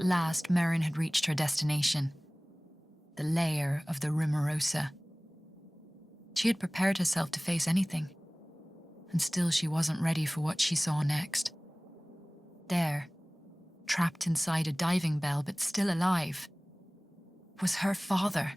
At last, Merrin had reached her destination, the lair of the Rimorosa. She had prepared herself to face anything, and still she wasn't ready for what she saw next. There, trapped inside a diving bell but still alive, was her father.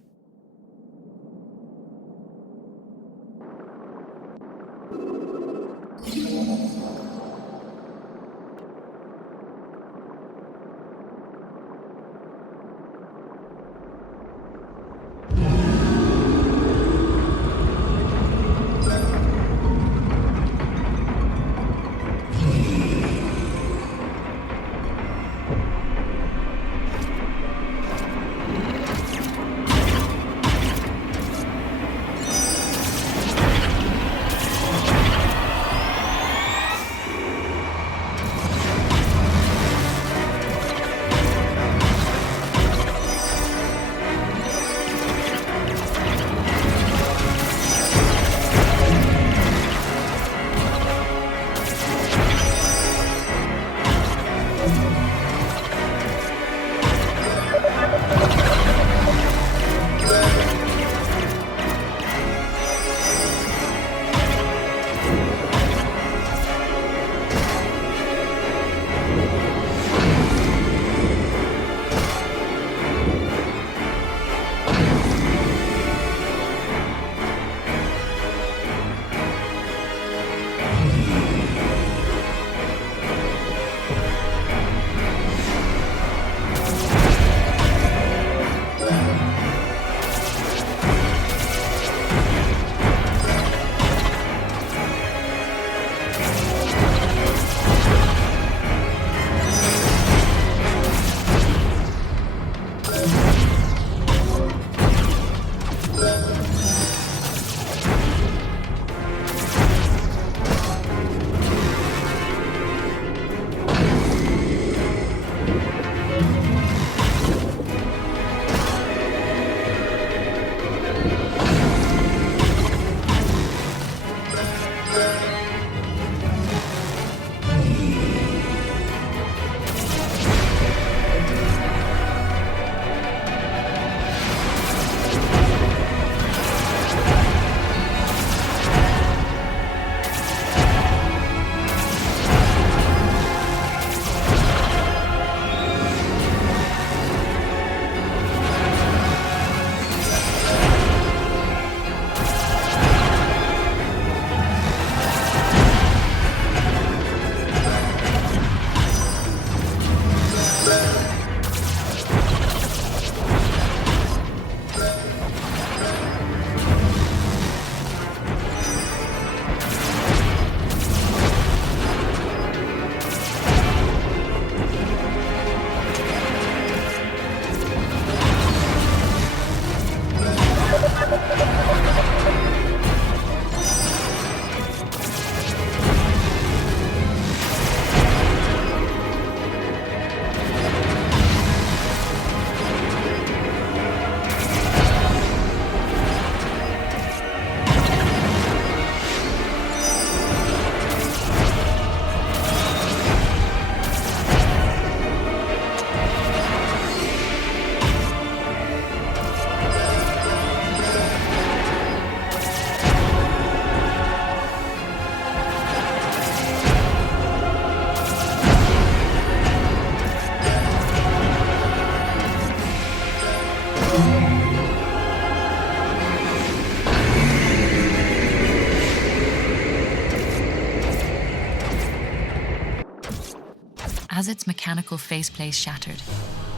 As its mechanical faceplate shattered,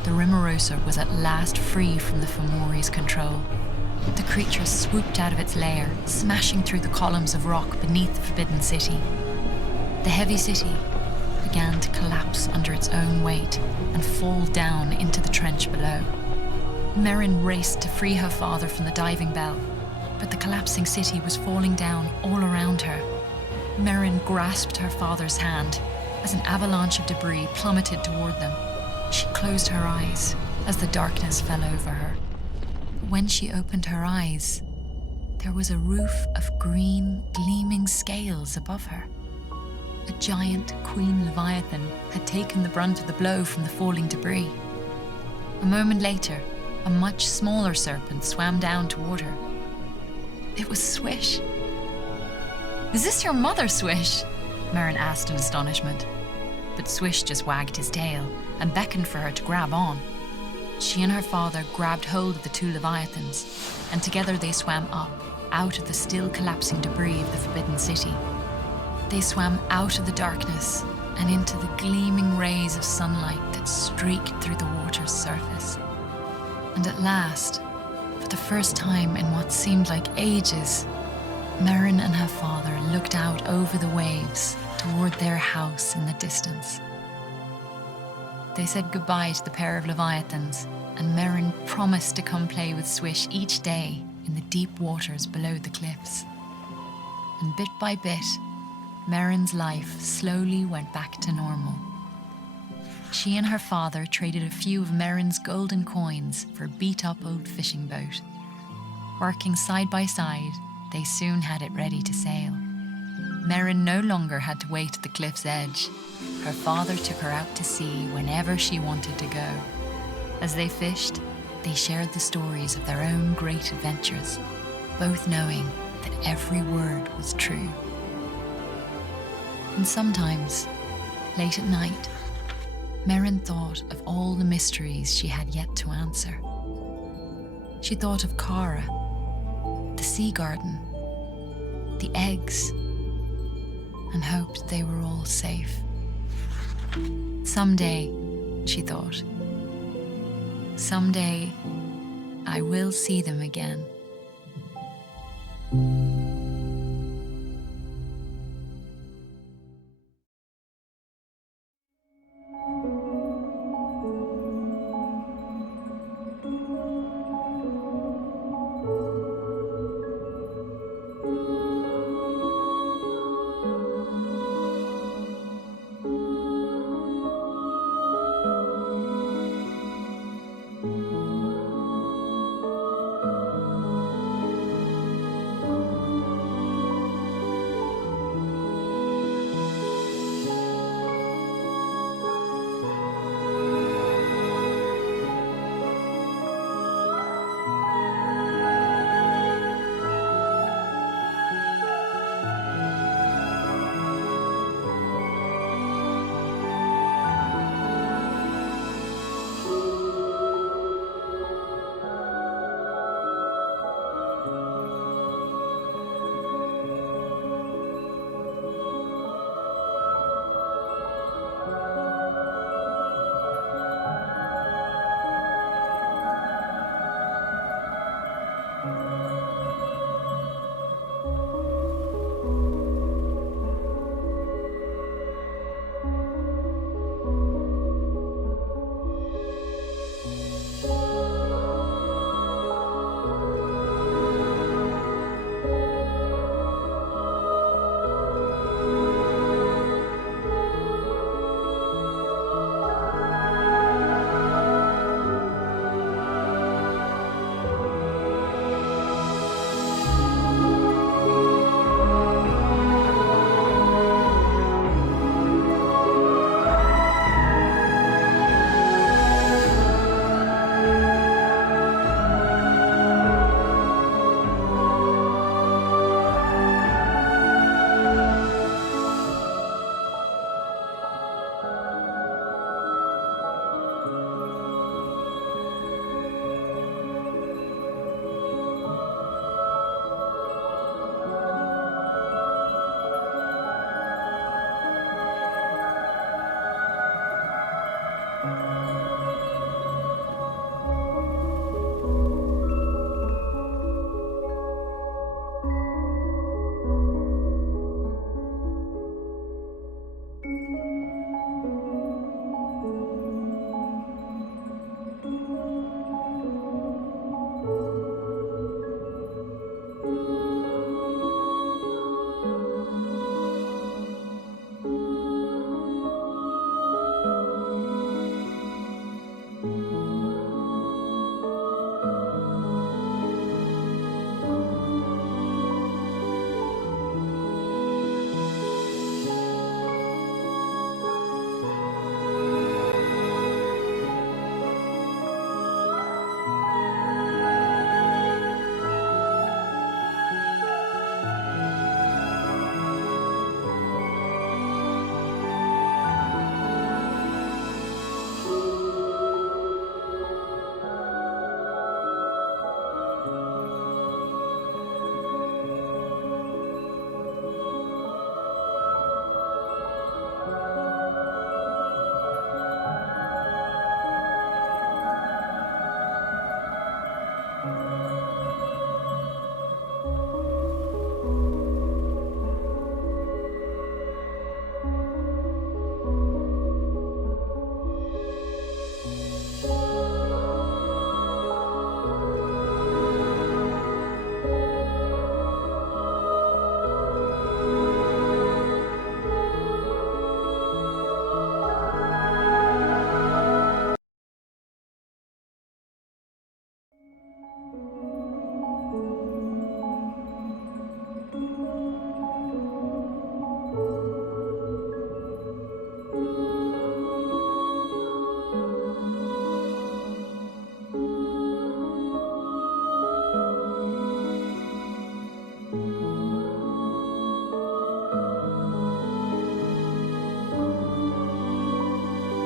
the Rimorosa was at last free from the Fomori's control. The creature swooped out of its lair, smashing through the columns of rock beneath the Forbidden City. The heavy city began to collapse under its own weight and fall down into the trench below. Merrin raced to free her father from the diving bell, but the collapsing city was falling down all around her. Merrin grasped her father's hand as an avalanche of debris plummeted toward them. She closed her eyes as the darkness fell over her. When she opened her eyes, there was a roof of green, gleaming scales above her. A giant queen leviathan had taken the brunt of the blow from the falling debris. A moment later, a much smaller serpent swam down toward her. It was Swish. "Is this your mother, Swish?" Merrin asked in astonishment. But Swish just wagged his tail and beckoned for her to grab on. She and her father grabbed hold of the two leviathans, and together they swam up, out of the still collapsing debris of the Forbidden City. They swam out of the darkness and into the gleaming rays of sunlight that streaked through the water's surface. And at last, for the first time in what seemed like ages, Merrin and her father looked out over the waves toward their house in the distance. They said goodbye to the pair of leviathans, and Merrin promised to come play with Swish each day in the deep waters below the cliffs. And bit by bit, Merrin's life slowly went back to normal. She and her father traded a few of Merrin's golden coins for a beat-up old fishing boat. Working side by side, they soon had it ready to sail. Merrin no longer had to wait at the cliff's edge. Her father took her out to sea whenever she wanted to go. As they fished, they shared the stories of their own great adventures, both knowing that every word was true. And sometimes, late at night, Merrin thought of all the mysteries she had yet to answer. She thought of Cara, the sea garden, the eggs, and hoped they were all safe. Someday, she thought, someday I will see them again.